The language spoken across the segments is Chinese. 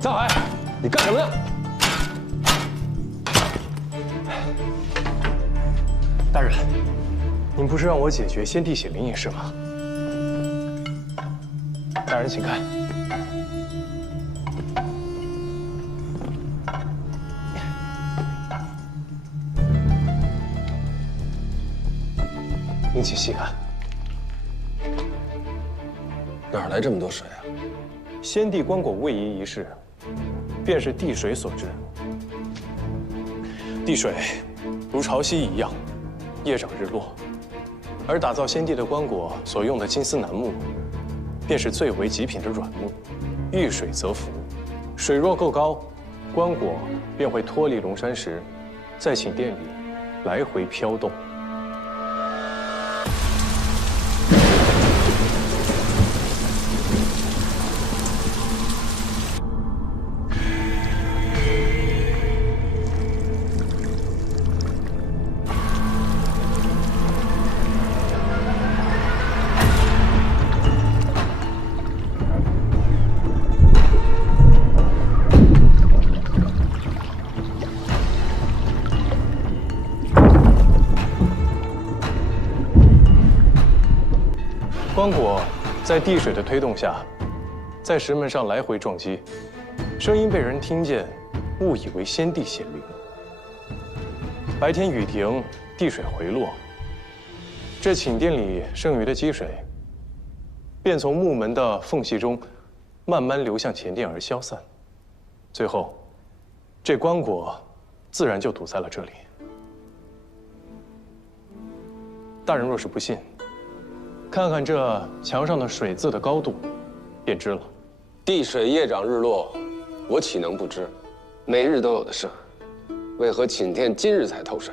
藏海，你干什么呢？大人，您不是让我解决先帝血灵一事吗？大人，请看。您请细看。哪来这么多水啊？先帝棺椁位移一事，便是地水所致。地水如潮汐一样，夜长日落，而打造先帝的棺椁所用的金丝楠木，便是最为极品的软木，遇水则浮。水若够高，棺椁便会脱离龙山石，在寝殿里来回飘动。棺椁在地水的推动下，在石门上来回撞击，声音被人听见，误以为先帝显灵。白天雨停，地水回落，这寝殿里剩余的积水，便从木门的缝隙中慢慢流向前殿而消散，最后，这棺椁自然就堵在了这里。大人若是不信，看看这墙上的水渍的高度，便知了。地水夜涨日落，我岂能不知？每日都有的事，为何寝殿今日才透水？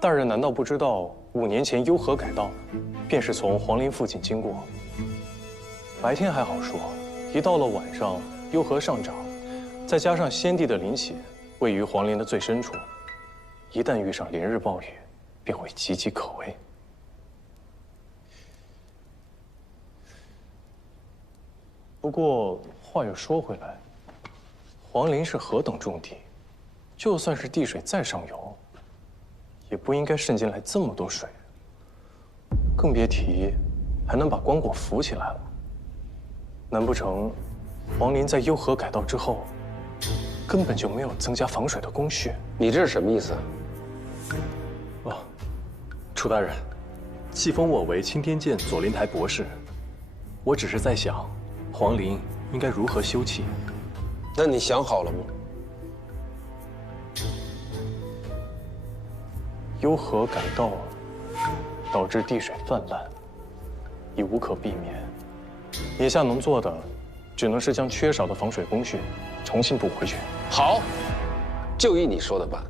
大人难道不知道5年前幽河改道，便是从皇陵附近经过？白天还好说，一到了晚上，幽河上涨，再加上先帝的灵血位于皇陵的最深处，一旦遇上连日暴雨，便会岌岌可危。不过话又说回来，皇陵是何等重地，就算是地水再上游，也不应该渗进来这么多水，更别提还能把棺椁浮起来了。难不成皇陵在幽河改道之后，根本就没有增加防水的工序？你这是什么意思？哦，楚大人，既封我为青天剑左灵台博士，我只是在想，皇陵应该如何修葺？那你想好了吗？幽河改道导致地水泛滥，已无可避免。眼下能做的，只能是将缺少的防水工序重新补回去。好，就依你说的办，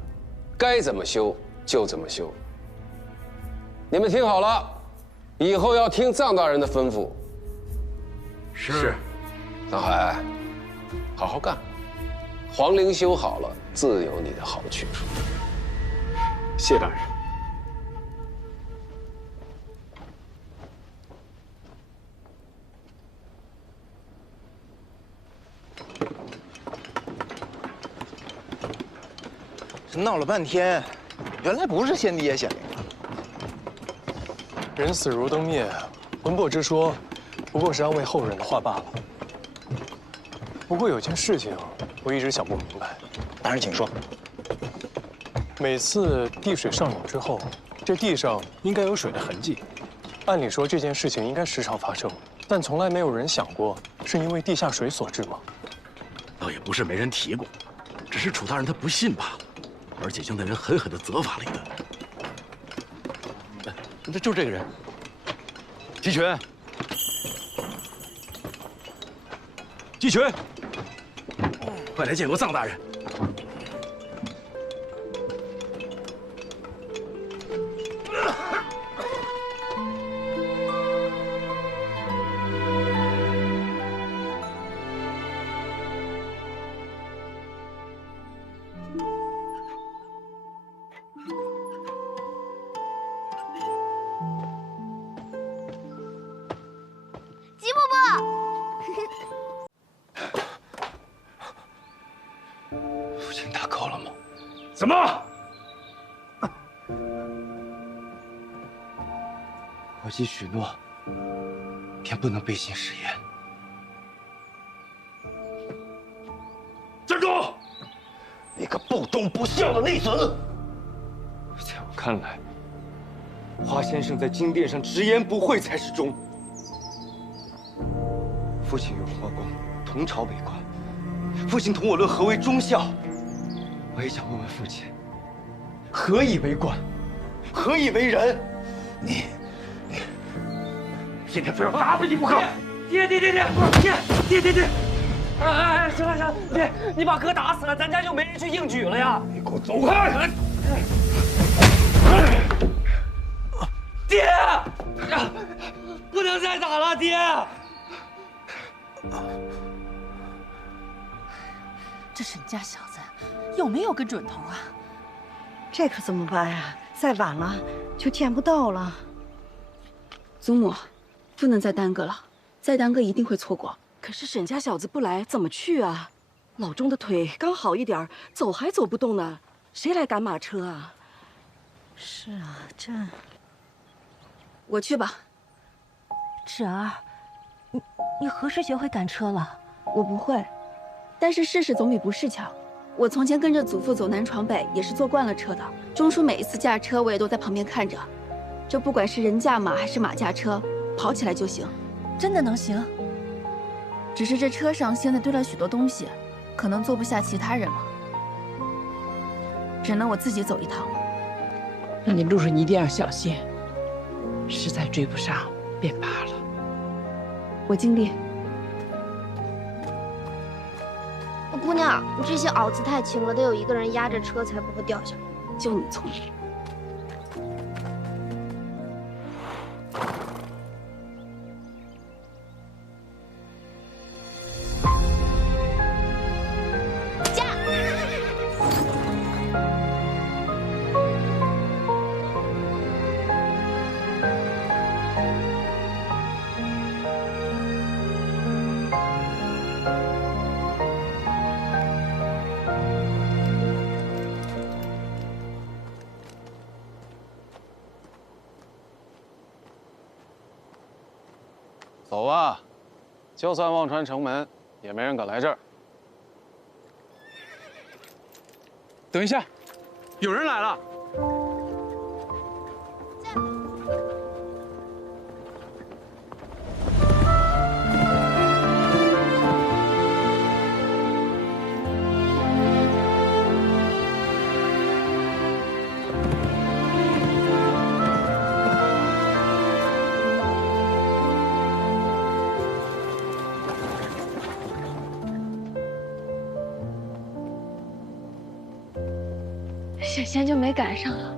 该怎么修就怎么修。你们听好了，以后要听藏大人的吩咐。是。藏海，好好干，皇陵修好了，自有你的好去处。谢大人。闹了半天，原来不是先帝爷显灵了。人死如灯灭，魂魄之说，不过是安慰后人的话罢了。不过有件事情，我一直想不明白。大人，请说。每次地水上涌之后，这地上应该有水的痕迹。按理说这件事情应该时常发生，但从来没有人想过是因为地下水所致吗？倒也不是没人提过，只是楚大人他不信罢了，而且将那人狠狠地责罚了一顿。就这个人，季群，季群，快来见过藏大人。父亲打够了吗？怎么？我既许诺，便不能背信誓言。站住！你个不忠不孝的内孙！在我看来，华先生在金殿上直言不讳才是忠。父亲与华公同朝为官，父亲同我论何为忠孝，我也想问问父亲，何以为官？何以为人？你今天非要打死你不可！爹！哎，行了，爹，你把哥打死了，咱家就没人去应举了呀！你给我走开！爹，不能再打了，爹！这沈家小子有没有个准头啊？这可怎么办呀？再晚了就见不到了。祖母，不能再耽搁了，再耽搁一定会错过。可是沈家小子不来，怎么去啊？老钟的腿刚好一点，走还走不动呢，谁来赶马车啊？是啊，这我去吧。芷儿，你何时学会赶车了？我不会，但是试试总比不试强。我从前跟着祖父走南闯北，也是坐惯了车的。钟叔每一次驾车，我也都在旁边看着。这不管是人驾马还是马驾车，跑起来就行。真的能行？只是这车上现在堆了许多东西，可能坐不下其他人了，只能我自己走一趟了。那你路上一定要小心，实在追不上便罢了。我尽力。姑娘，你这些袄子太轻了，得有一个人压着车才不会掉下来。就你聪明。走吧，就算忘穿城门，也没人敢来这儿。等一下，有人来了。显贤就没赶上了。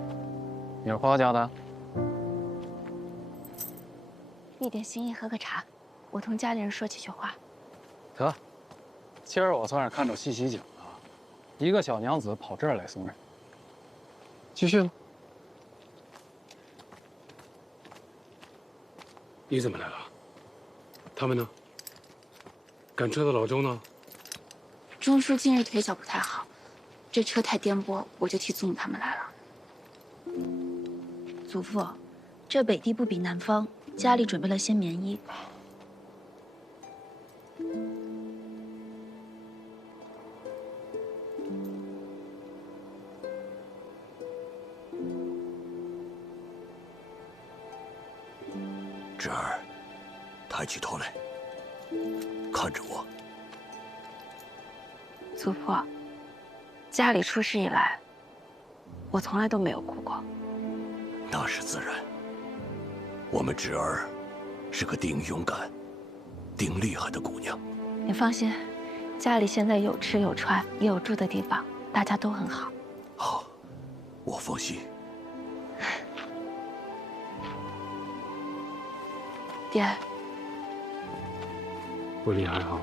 你是花家的？一点心意，喝个茶。我同家里人说几句话。得，今儿我算是看着西西景了，一个小娘子跑这儿来送人。继续吧。你怎么来了？他们呢？赶车的老周呢？钟叔近日腿脚不太好，这车太颠簸，我就替祖母他们来了。祖父，这北地不比南方，家里准备了些棉衣。侄儿，抬起头来，看着我。祖父，家里出事以来，我从来都没有哭过。那是自然。我们侄儿是个顶勇敢、顶厉害的姑娘。你放心，家里现在有吃有穿，也有住的地方，大家都很好。好，我放心。爹，不离还好。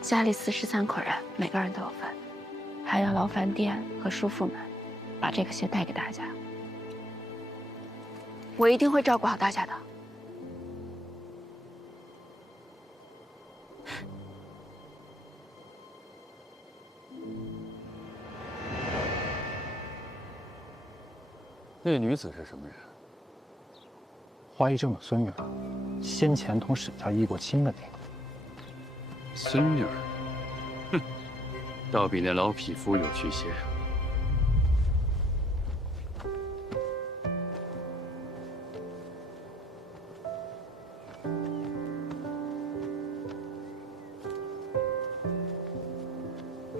家里43口人，每个人都有份，还要劳烦爹和叔父们把这个鞋带给大家。我一定会照顾好大家的。那女子是什么人？怀疑症的孙女儿，先前同沈家议过亲的那个。孙女儿，哼，倒比那老匹夫有趣些。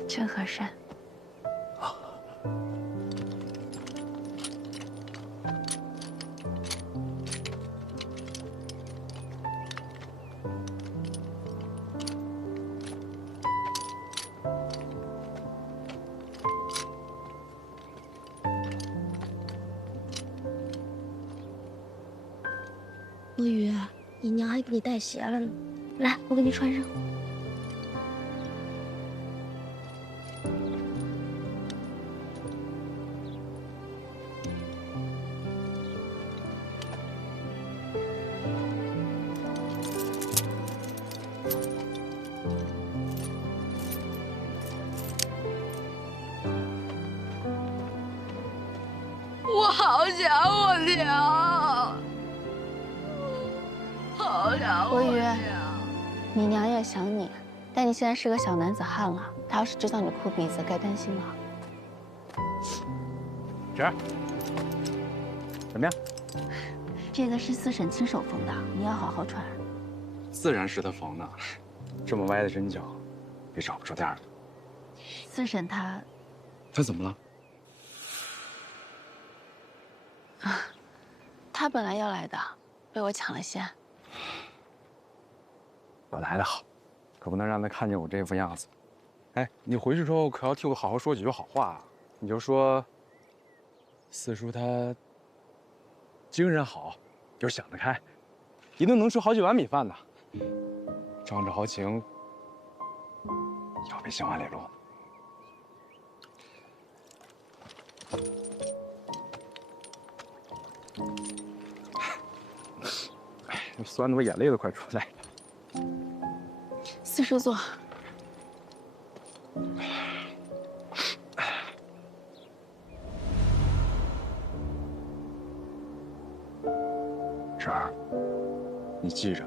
真和善。罗宇，你娘还给你带鞋了呢，来，我给你穿上。我好想我娘，好想我罗宇，娘。你娘也想你，但你现在是个小男子汉了，她要是知道你哭鼻子，该担心了。侄儿，怎么样？这个是四婶亲手缝的，你要好好穿。自然是她缝的，这么歪的针脚，别找不着店儿。四婶她怎么了？她本来要来的，被我抢了先。我来的好，可不能让她看见我这副样子。哎，你回去之后可要替我好好说几句好话啊！你就说，四叔他精神好，又想得开，一顿能吃好几碗米饭呢。张着豪情，要被心花磊落。哎，酸的我眼泪都快出来了。四叔坐。侄儿，你记着，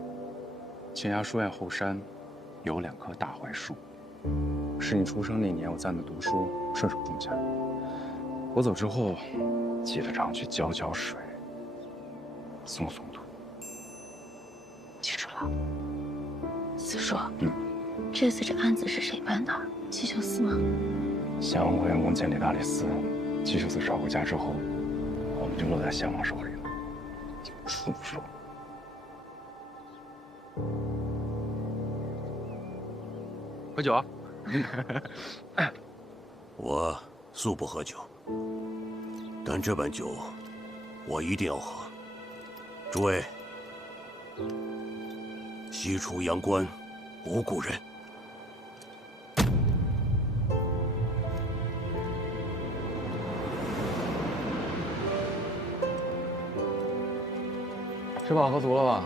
青崖书院后山有2棵大槐树，是你出生那年我在那读书，顺手种下。我走之后，记得常去浇浇水，松松土。记住了。四叔，这次这案子是谁办的？季秀司吗？襄王员工监理大理寺，季秀司找回家之后，我们就落在襄王手里了。畜生！喝酒啊！我素不喝酒，但这碗酒我一定要喝。诸位，西出阳关无故人。吃饱喝足了吧？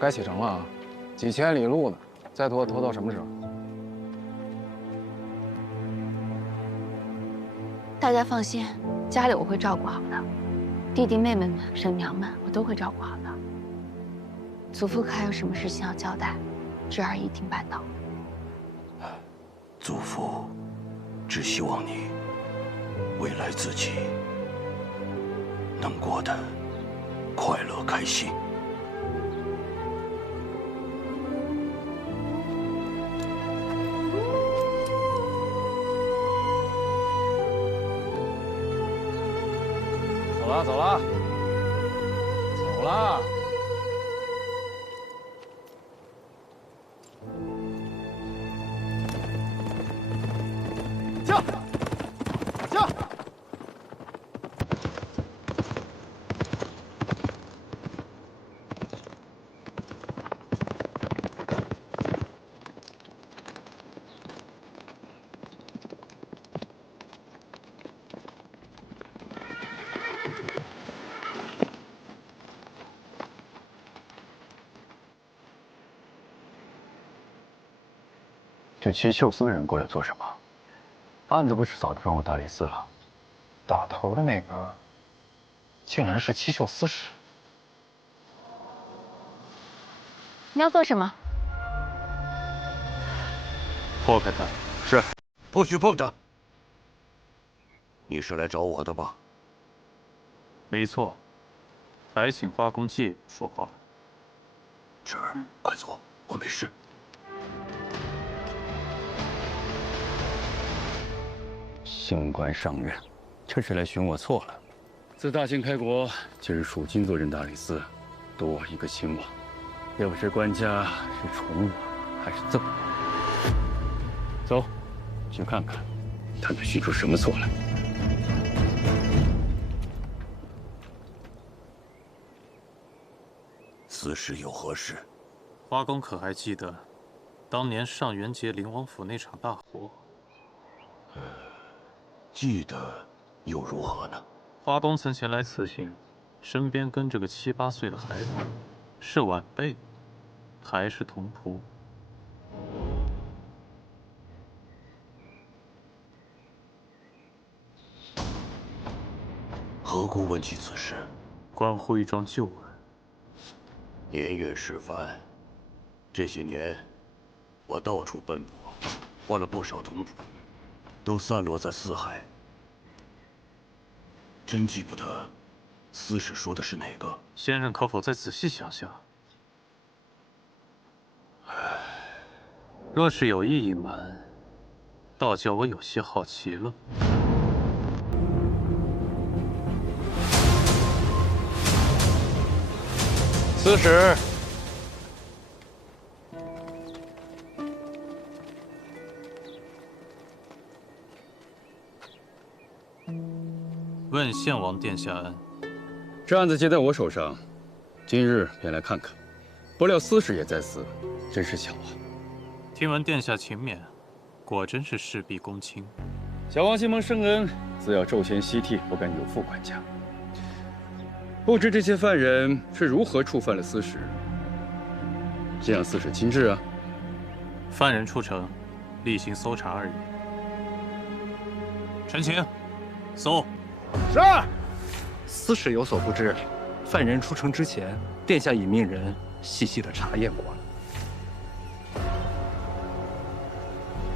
该启程了啊！几千里路呢，再拖到什么时候？大家放心，家里我会照顾好的，弟弟妹妹们、婶娘们，我都会照顾好的。祖父可还有什么事情要交代，侄儿一定办到。祖父只希望你未来自己能过得快乐开心。走了，走了，走了。停！停！这季秀司人过来做什么？案子不是早就转过大理寺了？打头的那个，竟然是七秀司使。你要做什么？破开他。是，不许碰他。你是来找我的吧？没错，还请发公介说话。侄儿，快坐，我没事。星官上任，这是来寻我错了。自大清开国，今日属金做任大理寺，多一个亲王，也不知官家是宠我还是憎我。走，去看看，他能寻出什么错来。司使有何事？花公可还记得，当年上元节灵王府那场大火？记得又如何呢？花公曾前来辞行，身边跟着个7、8岁的孩子，是晚辈，还是童仆？何故问起此事？关乎一桩旧案。年月释翻，这些年我到处奔波，换了不少童仆，都散落在四海。真记不得司使说的是哪个。先生可否再仔细想想？若是有意隐瞒，倒叫我有些好奇了。司使，问献王殿下安。这案子接在我手上，今日便来看看。不料司使也在此，真是巧啊！听闻殿下勤勉，果真是事必躬亲。小王心蒙圣恩，自要昼前夕替，不敢有负管家。不知这些犯人是如何触犯了司使，这样司使亲治啊？犯人出城，例行搜查而已。陈情，搜。是。司使有所不知，犯人出城之前，殿下已命人细细的查验过了。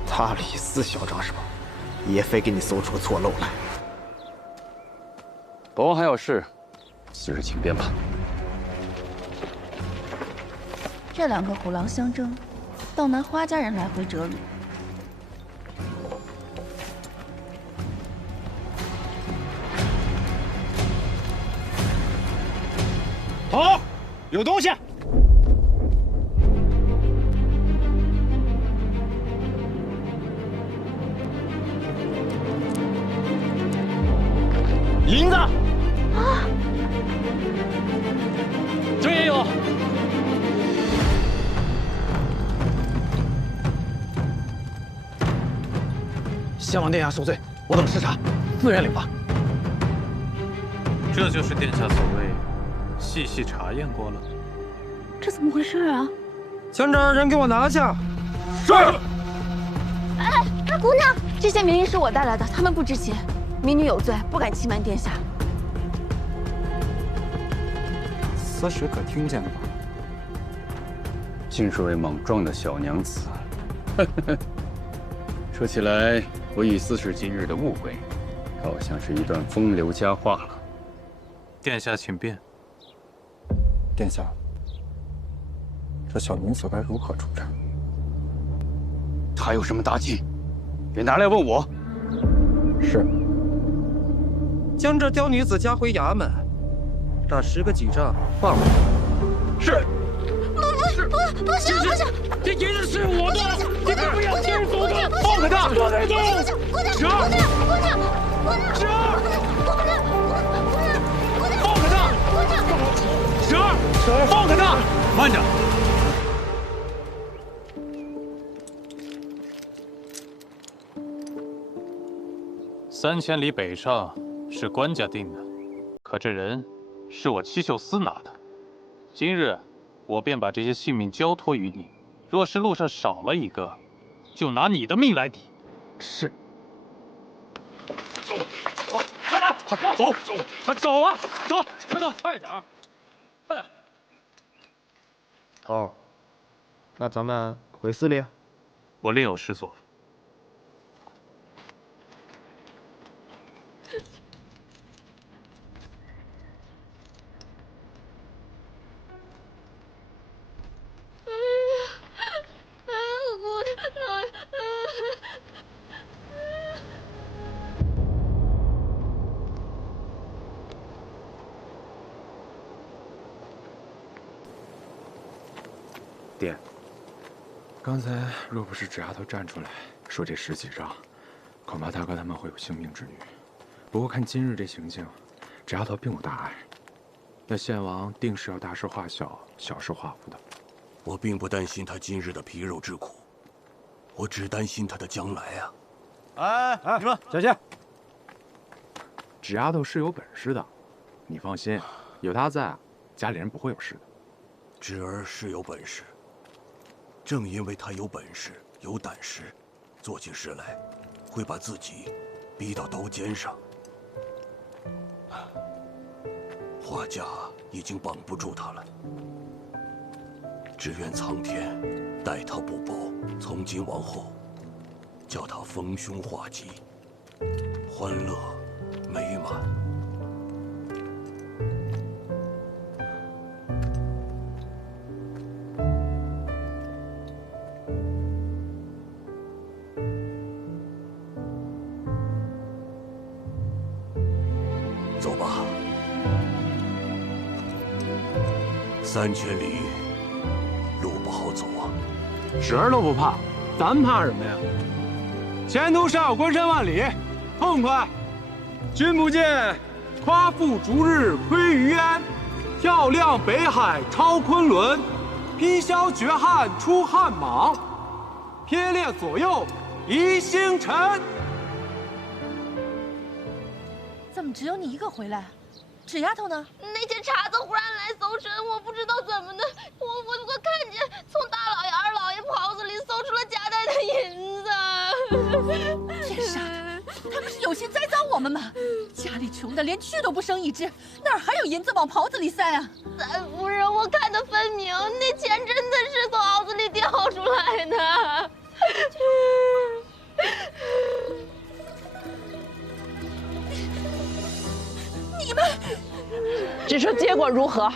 大理寺嚣张什么？也非给你搜出个错漏来。本王还有事，司使请便吧。这2个虎狼相争，倒拿花家人来回折辱。好，有东西。银子啊，这也有。先王殿下恕罪，我等视察，自愿领吧。这就是殿下所谓细细查验过了。这怎么回事啊？将这2人给我拿下！是。哎，姑娘，这些民衣是我带来的，他们不知情。民女有罪，不敢欺瞒殿下。司使可听见了吧？竟是位莽撞的小娘子。说起来，我与司使今日的误会，好像是一段风流佳话了。殿下请便。殿下，这小女子该如何处置？她有什么大忌，别拿来问我。是。将这刁女子押回衙门，打10个几杖，放了。是。不行！这银子是我的，你们不要牵走他！放开他！放开他！侄儿，侄儿，放开他！侄儿，放开他！慢着。3000里北上是官家定的，可这人是我七秀司拿的。今日我便把这些性命交托于你，若是路上少了一个，就拿你的命来抵。是。走，快点！快走走，快走啊！走，快走，快点，快点。头，那咱们回寺里。我另有事做。爹，刚才若不是纸丫头站出来说这10几仗，恐怕大哥他们会有性命之虞。不过看今日这行径，纸丫头并无大碍，那献王定是要大事化小，小事化无的。我并不担心他今日的皮肉之苦，我只担心他的将来啊！哎，你们小心！纸丫头是有本事的，你放心，有她在，家里人不会有事的。芷儿是有本事。正因为他有本事、有胆识，做起事来会把自己逼到刀尖上。画家已经绑不住他了，只愿苍天待他不薄，从今往后，叫他逢凶化吉，欢乐美满。走吧，3000里路不好走啊。纸儿都不怕，咱怕什么呀？前途尚有关山万里，痛快！君不见，夸父逐日窥于渊，跳亮北海超昆仑，披霄绝汉出汉莽，撇列左右移星辰。怎么只有你一个回来？纸丫头呢？那天叉子忽然来搜身，我不知道怎么的，我看见从大老爷、二老爷袍子里搜出了夹带的银子。天杀的！他们是有心栽赃我们吗？家里穷的连蛆都不生一只，哪还有银子往袍子里塞啊？三夫人，我看得分明，那钱真的是从袄子里掉出来的。你们，只说结果如何？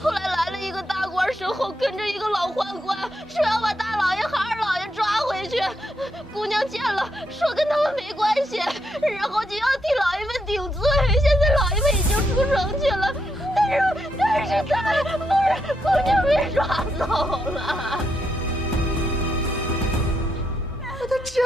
后来来了一个大官，身后跟着一个老宦官，说要把大老爷和二老爷抓回去。姑娘见了，说跟他们没关系，然后就要替老爷们顶罪。现在老爷们已经出城去了，但是不是姑娘被抓走了。我的纸儿。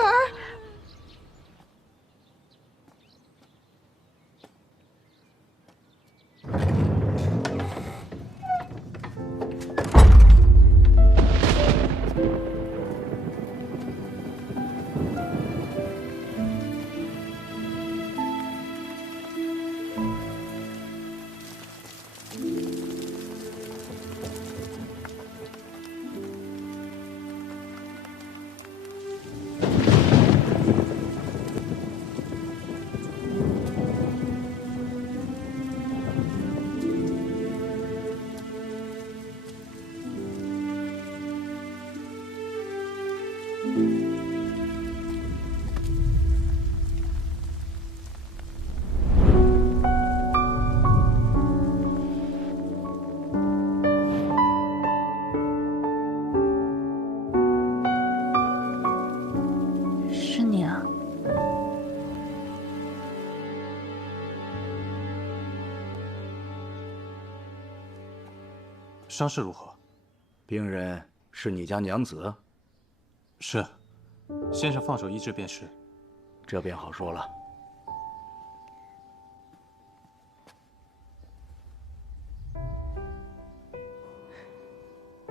是你啊。伤势如何？病人是你家娘子？是，先生放手医治便是。这便好说了。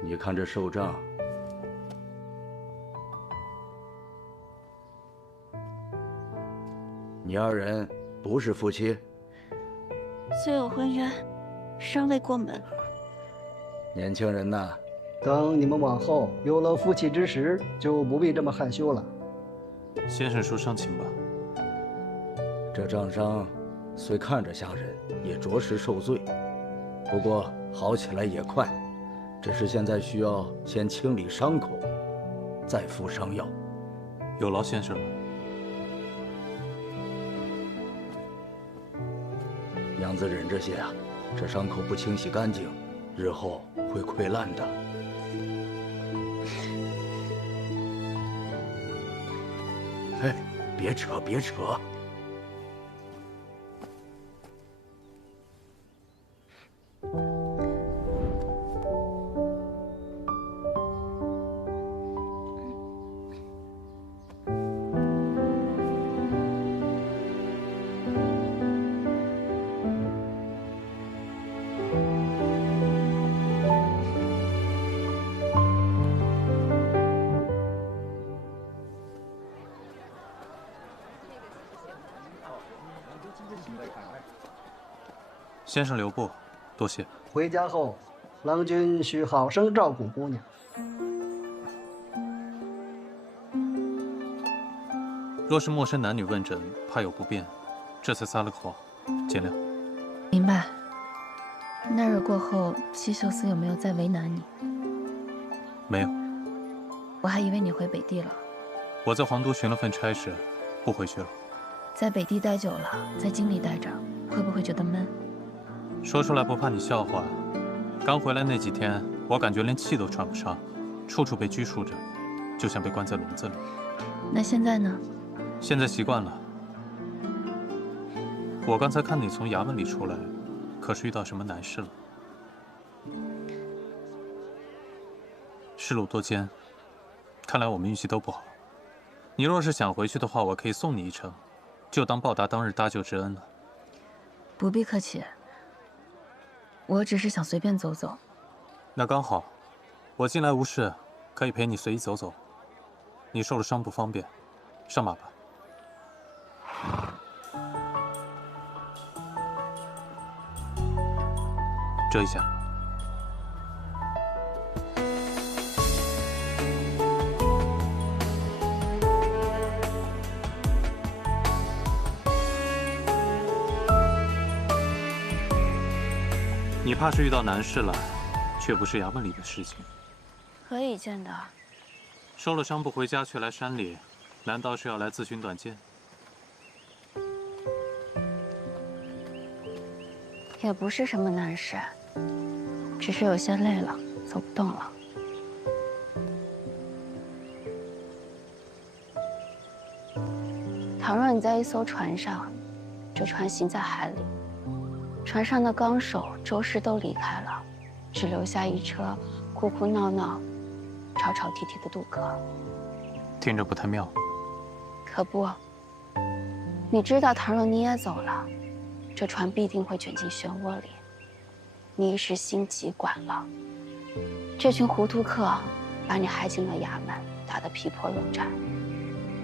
你看这寿账，你二人不是夫妻？虽有婚约，尚未过门。年轻人呐，等你们往后有了夫妻之实，就不必这么害羞了。先生说伤情吧。这账上虽看着像人，也着实受罪。不过好起来也快，只是现在需要先清理伤口，再服伤药。有劳先生了。娘子忍着些啊，这伤口不清洗干净，日后会溃烂的。哎，别扯，别扯。先生留步，多谢。回家后，郎君需好生照顾姑娘。若是陌生男女问诊，怕有不便，这才撒了个谎，见谅。明白。那日过后，七秀司有没有再为难你？没有。我还以为你回北地了。我在皇都寻了份差事，不回去了。在北地待久了，在京里待着，会不会觉得闷？说出来不怕你笑话。刚回来那几天，我感觉连气都喘不上，处处被拘束着，就像被关在笼子里。那现在呢？现在习惯了。我刚才看你从衙门里出来，可是遇到什么难事了？事路多艰，看来我们运气都不好。你若是想回去的话，我可以送你一程，就当报答当日搭救之恩了。不必客气。我只是想随便走走。那刚好，我近来无事，可以陪你随意走走。你受了伤不方便，上马吧。遮一下。你怕是遇到难事了，却不是衙门里的事情。何以见得？受了伤不回家，却来山里，难道是要来自寻短见？也不是什么难事，只是有些累了，走不动了。倘若你在一艘船上，这船行在海里。船上的纲手、舟师都离开了，只留下一车哭哭闹闹、吵吵啼啼的渡客。听着不太妙。可不，你知道，倘若你也走了，这船必定会卷进漩涡里。你一时心急管了，这群糊涂客把你害进了衙门，打得皮破肉绽。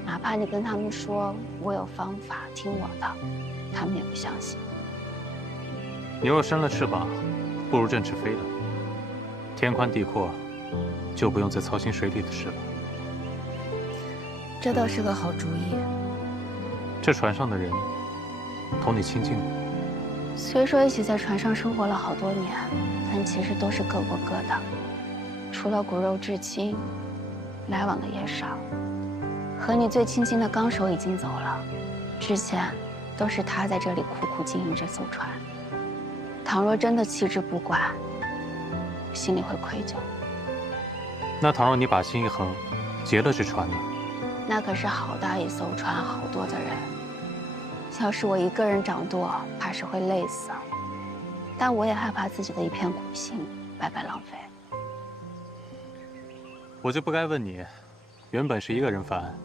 哪怕你跟他们说我有方法，听我的，他们也不相信。你若生了翅膀，不如振翅飞了。天宽地阔，就不用再操心水里的事了。这倒是个好主意。这船上的人，同你亲近吗？虽说一起在船上生活了好多年，但其实都是各过各的。除了骨肉至亲，来往的也少。和你最亲近的纲手已经走了，之前都是他在这里苦苦经营这艘船。倘若真的弃之不管，心里会愧疚。那倘若你把心一横，劫了这船呢？那可是好大一艘船，好多的人。要是我一个人掌舵，怕是会累死。但我也害怕自己的一片苦心白白浪费。我就不该问你，原本是一个人烦，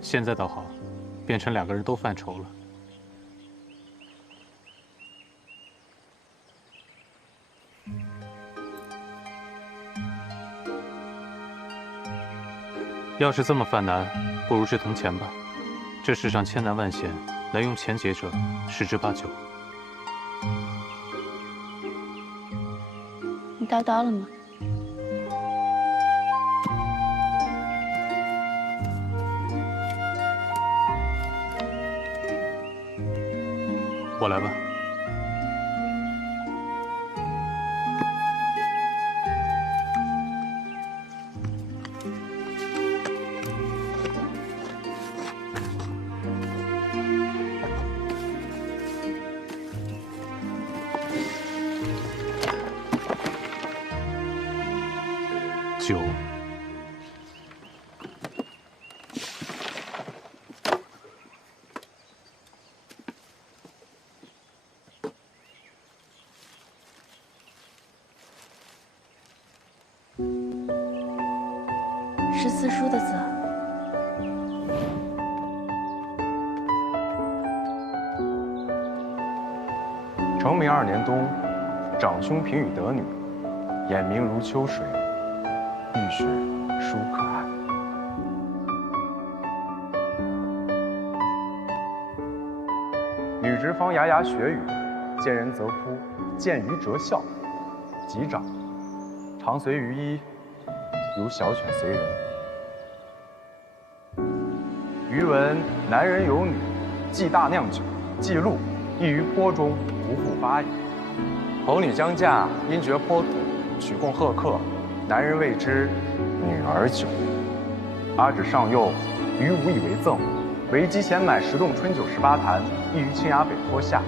现在倒好，变成两个人都犯愁了。要是这么犯难，不如志同钱吧。这世上千难万险，能用钱解者十之八九。你带刀了吗？我来吧。酒。是四叔的字。成明2年冬，长兄平与得女，眼明如秋水，玉雪殊可爱。女直方牙牙学语，见人则哭，见鱼则笑。击掌，常随于衣，如小犬随人。余闻男人有女，既大酿酒，既露，亦于坡中，不复发矣。侯女将嫁，因觉坡土，取供贺客，男人谓之女儿酒。阿芷尚幼，余无以为赠，为积钱买10洞春酒18坛，亦于青崖北坡下。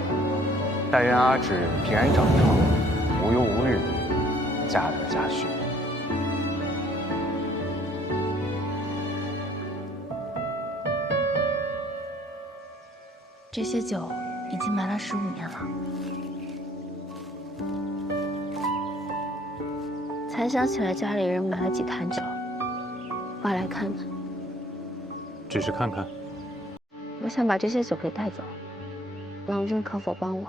但愿阿芷平安长成，无忧无虑，嫁得家婿。这些酒已经埋了15年了，才想起来家里人买了几坛酒，挖来看看。只是看看。我想把这些酒给带走，郎君可否帮我？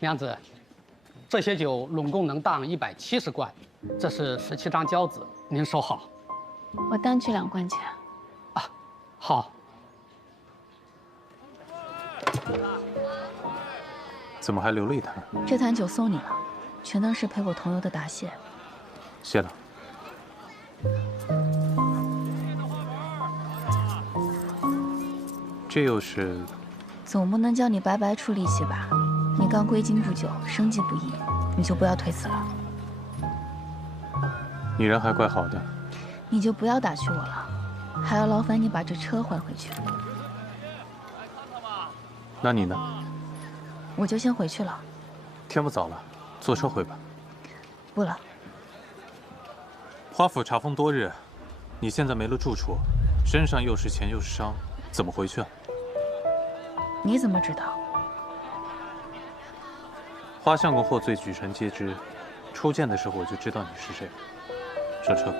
娘子，这些酒拢共能当170贯，这是17张交子，您收好。我单取2贯钱。好。怎么还留了一坛？这坛酒送你了，全当是陪我同游的答谢。谢了。这又是？总不能叫你白白出力气吧？你刚归京不久，生计不易，你就不要推辞了。你人还怪好的。你就不要打趣我了，还要劳烦你把这车还回去。那你呢？我就先回去了。天不早了，坐车回吧。不了。花府查封多日，你现在没了住处，身上又是钱又是伤，怎么回去啊？你怎么知道？花相公获罪，举臣皆知。初见的时候我就知道你是谁。上车。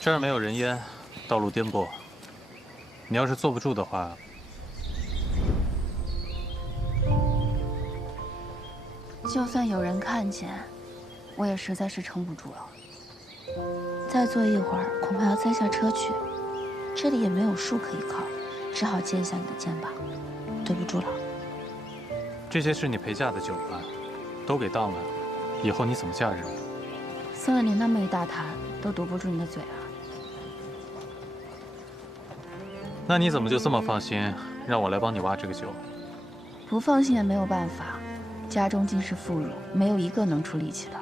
这儿没有人烟，道路颠簸。你要是坐不住的话，就算有人看见，我也实在是撑不住了。再坐一会儿，恐怕要栽下车去。这里也没有树可以靠，只好借一下你的肩膀。对不住了。这些是你陪嫁的酒吧，都给当了，以后你怎么嫁人？送了你那么一大坛，都堵不住你的嘴啊。那你怎么就这么放心，让我来帮你挖这个酒？不放心也没有办法，家中尽是妇孺，没有一个能出力气的。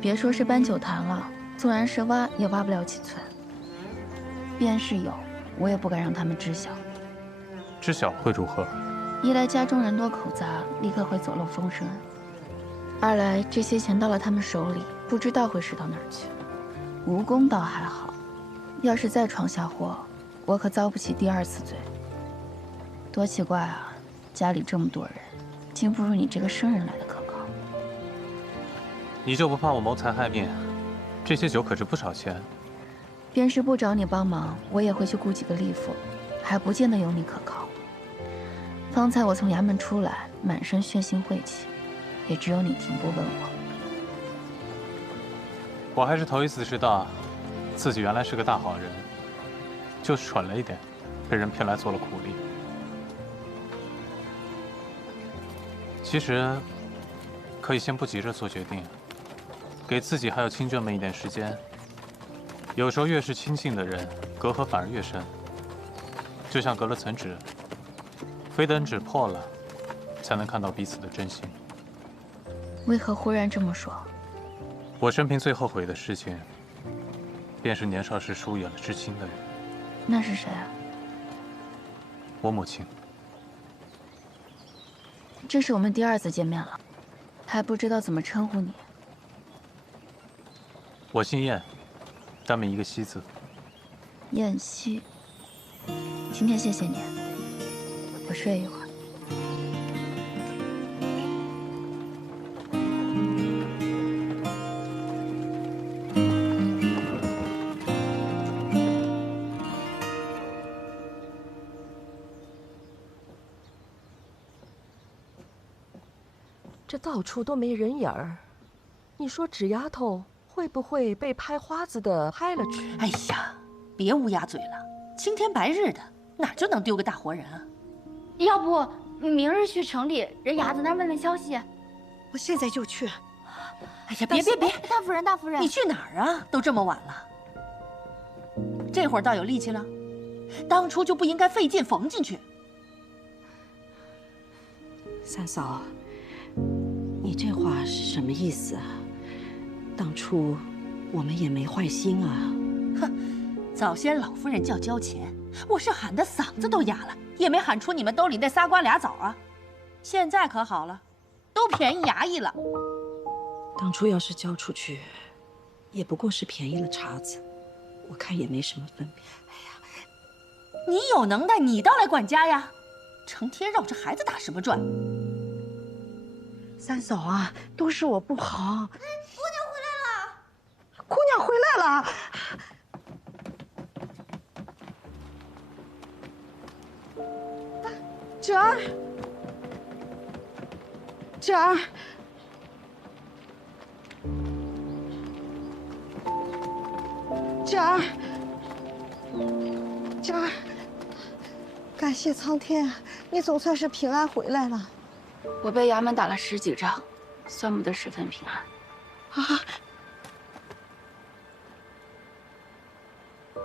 别说是搬酒坛了，纵然是挖，也挖不了几寸。便是有，我也不敢让他们知晓。知晓会如何？一来家中人多口杂，立刻会走漏风声；二来这些钱到了他们手里，不知道会使到哪儿去。无功倒还好，要是再闯下祸，我可遭不起第2次罪。多奇怪啊！家里这么多人，竟不如你这个生人来的可靠。你就不怕我谋财害命？这些酒可值不少钱。便是不找你帮忙，我也会去雇几个力妇，还不见得有你可靠。方才我从衙门出来，满身血腥晦气，也只有你停步问我。我还是头一次知道，自己原来是个大好人，就是蠢了一点，被人骗来做了苦力。其实，可以先不急着做决定，给自己还有亲眷们一点时间。有时候越是亲近的人，隔阂反而越深，就像隔了层纸，非等纸破了，才能看到彼此的真心。为何忽然这么说？我生平最后悔的事情，便是年少时疏远了至亲的人。那是谁啊？我母亲。这是我们第2次见面了，还不知道怎么称呼你。我姓燕，单名一个西字。燕西，今天谢谢你，我睡一会儿。这到处都没人影儿，你说纸丫头会不会被拍花子的拍了去？哎呀，别乌鸦嘴了，青天白日的，哪就能丢个大活人啊？要不明日去城里人牙子那儿问问消息？我现在就去。哎呀，别！大夫人，大夫人，你去哪儿啊？都这么晚了，这会儿倒有力气了，当初就不应该费劲缝进去。三嫂，你这话是什么意思啊？当初我们也没坏心啊。哼，早先老夫人叫交钱，我是喊得嗓子都哑了，也没喊出你们兜里那仨瓜俩枣啊。现在可好了，都便宜衙役了。当初要是交出去，也不过是便宜了茬子，我看也没什么分别。哎呀，你有能耐，你倒来管家呀，成天绕着孩子打什么转？三嫂啊，都是我不好。姑娘回来了！姑娘回来了！芷儿，芷儿，芷儿，芷儿，感谢苍天，你总算是平安回来了。我被衙门打了10几仗，算不得十分平安。啊！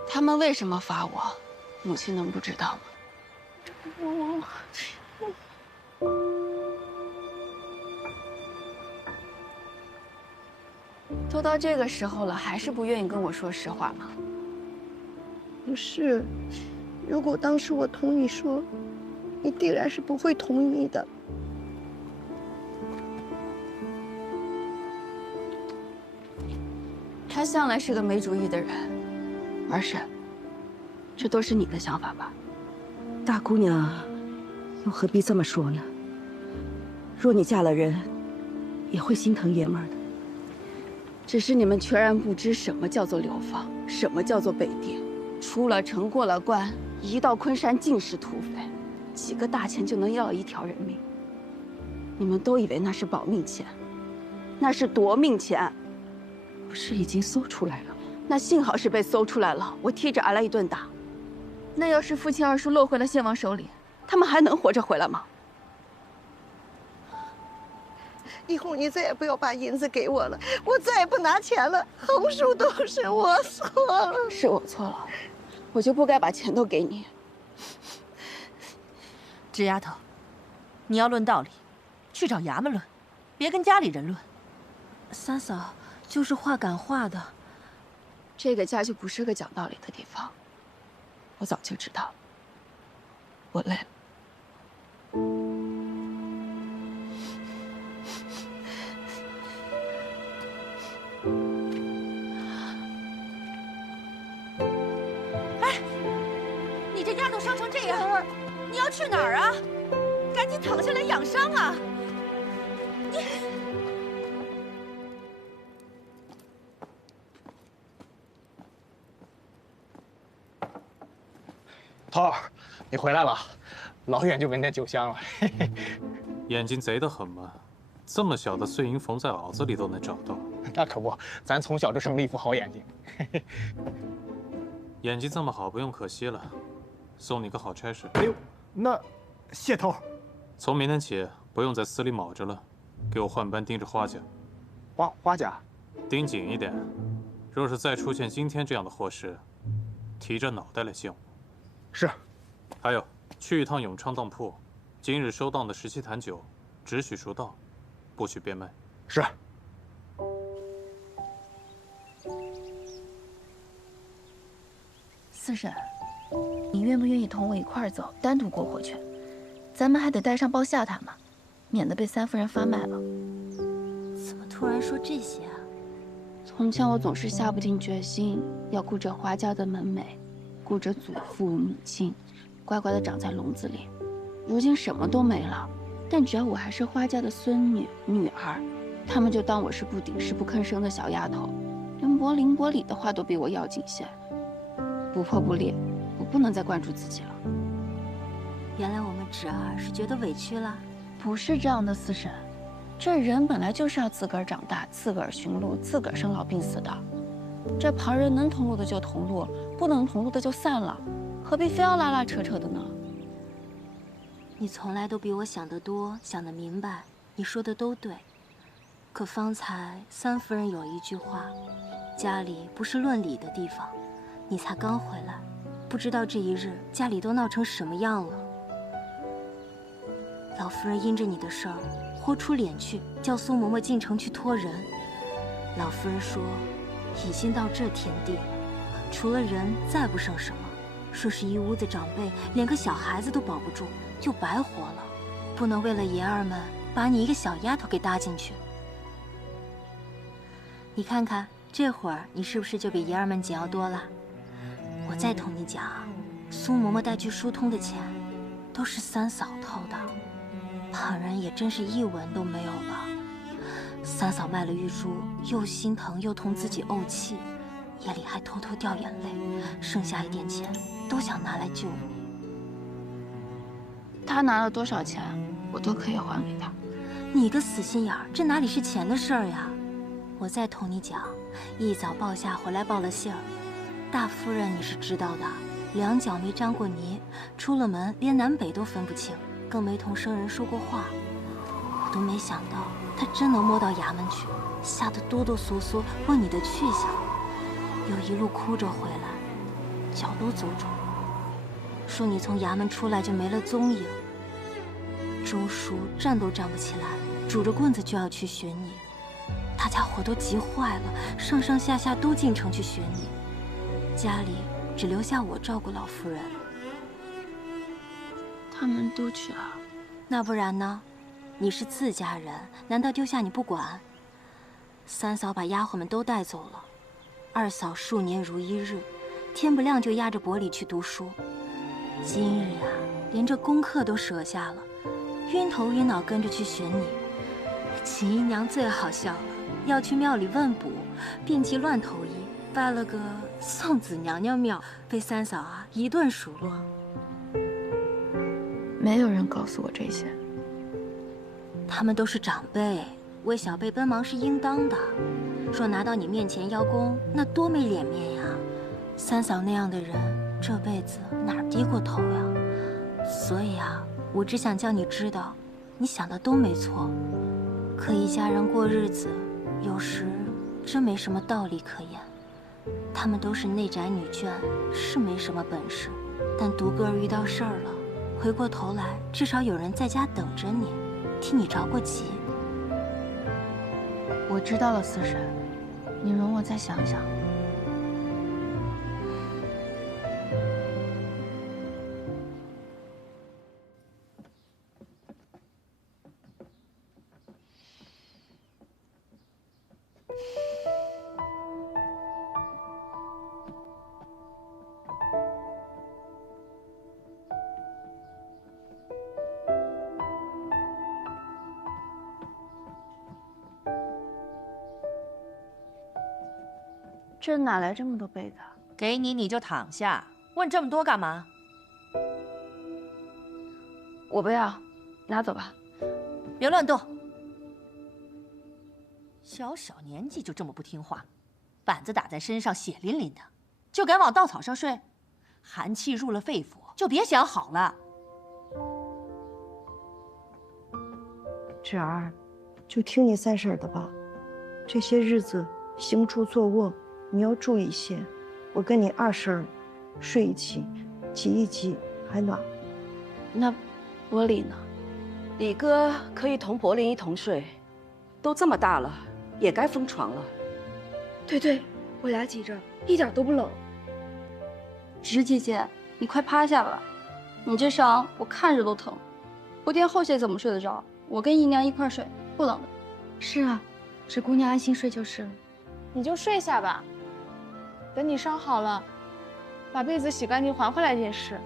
他们为什么罚我？母亲能不知道吗？都到这个时候了，还是不愿意跟我说实话吗？不是，如果当时我同你说，你定然是不会同意的。他向来是个没主意的人，儿婶，这都是你的想法吧？大姑娘，又何必这么说呢？若你嫁了人，也会心疼爷们儿的。只是你们全然不知什么叫做流放，什么叫做北定。出了城，过了关，一到昆山尽是土匪，几个大钱就能要一条人命。你们都以为那是保命钱，那是夺命钱。不是已经搜出来了吗？那幸好是被搜出来了，我踢着挨了一顿打。那要是父亲二叔落回了献王手里，他们还能活着回来吗？以后你再也不要把银子给我了，我再也不拿钱了。横竖都是我错了，是我错了，我就不该把钱都给你。纸丫头，你要论道理，去找衙门论，别跟家里人论。三嫂就是话赶话的，这个家就不是个讲道理的地方。我早就知道了，我累了。哎，你这丫头伤成这样，你要去哪儿啊？赶紧躺下来养伤啊！你。 涛儿，你回来了，老远就闻见酒香了。眼睛贼得很嘛，这么小的碎银缝在袄子里都能找到。那可不，咱从小就生了一副好眼睛。眼睛这么好，不用可惜了，送你个好差事。哎呦，那谢头。从明天起，不用在司里卯着了，给我换班盯着花家。花家，盯紧一点。若是再出现今天这样的祸事，提着脑袋来见我。 是，还有，去一趟永昌当铺，今日收档的17坛酒，只许赎到，不许变卖。是。四婶，你愿不愿意同我一块儿走，单独过火去？咱们还得带上包下塔嘛，免得被三夫人发卖了。怎么突然说这些啊？从前我总是下不定决心，要顾着花家的门楣。 顾着祖父母亲，乖乖地长在笼子里。如今什么都没了，但只要我还是花家的孙女、女儿，他们就当我是不顶事不吭声的小丫头，连薄邻薄里的话都比我要紧些。不破不立，我不能再关注自己了。原来我们侄儿是觉得委屈了？不是这样的，四婶，这人本来就是要自个儿长大，自个儿寻路，自个儿生老病死的。 这旁人能同路的就同路，不能同路的就散了，何必非要拉拉扯扯的呢？你从来都比我想得多，想得明白，你说的都对。可方才三夫人有一句话，家里不是论理的地方。你才刚回来，不知道这一日家里都闹成什么样了。老夫人因着你的事儿，豁出脸去叫苏嬷嬷进城去托人。老夫人说。 已经到这田地了，除了人再不剩什么。说是一屋子长辈，连个小孩子都保不住，就白活了。不能为了爷儿们把你一个小丫头给搭进去。你看看这会儿，你是不是就比爷儿们紧要多了？我再同你讲，苏嬷嬷带去疏通的钱，都是三嫂掏的，旁人也真是一文都没有了。 三嫂卖了玉珠，又心疼又同自己怄气，夜里还偷偷掉眼泪，剩下一点钱都想拿来救你。他拿了多少钱，我都可以还给他。你个死心眼儿，这哪里是钱的事儿呀？我再同你讲，一早报夏回来报了信儿，大夫人你是知道的，两脚没沾过泥，出了门连南北都分不清，更没同生人说过话。我都没想到。 他真能摸到衙门去，吓得哆哆嗦嗦问你的去向，又一路哭着回来，脚都走肿了，说你从衙门出来就没了踪影。钟叔站都站不起来，拄着棍子就要去寻你，大家伙都急坏了，上上下下都进城去寻你，家里只留下我照顾老夫人。他们都去了，那不然呢？ 你是自家人，难道丢下你不管？三嫂把丫鬟们都带走了，二嫂数年如一日，天不亮就压着薄里去读书。今日啊，连这功课都舍下了，晕头晕脑跟着去寻你。秦姨娘最好笑了，要去庙里问卜，病急乱投医，拜了个送子娘娘庙，被三嫂啊一顿数落。没有人告诉我这些。 他们都是长辈，为小辈奔忙是应当的。若拿到你面前邀功，那多没脸面呀！三嫂那样的人，这辈子哪儿低过头呀？所以啊，我只想叫你知道，你想的都没错。可一家人过日子，有时真没什么道理可言。他们都是内宅女眷，是没什么本事，但独个儿遇到事儿了，回过头来，至少有人在家等着你。 替你着过急，我知道了，四婶，你容我再想想。这哪来这么多被子？给你你就躺下，问这么多干嘛？我不要，拿走吧。别乱动。小小年纪就这么不听话，板子打在身上血淋淋的，就敢往稻草上睡，寒气入了肺腑，就别想好了。芷儿，就听你三婶的吧，这些日子行住坐卧你要注意一些。我跟你二婶睡一起，挤一挤还暖。那柏林呢？李哥可以同柏林一同睡，都这么大了，也该封床了。对，我俩挤着，一点都不冷。直姐姐，你快趴下吧，你这伤我看着都疼，后天后些怎么睡得着？我跟姨娘一块睡，不冷的。是啊，这姑娘安心睡就是了。你就睡下吧，等你伤好了，把被子洗干净还回来便是。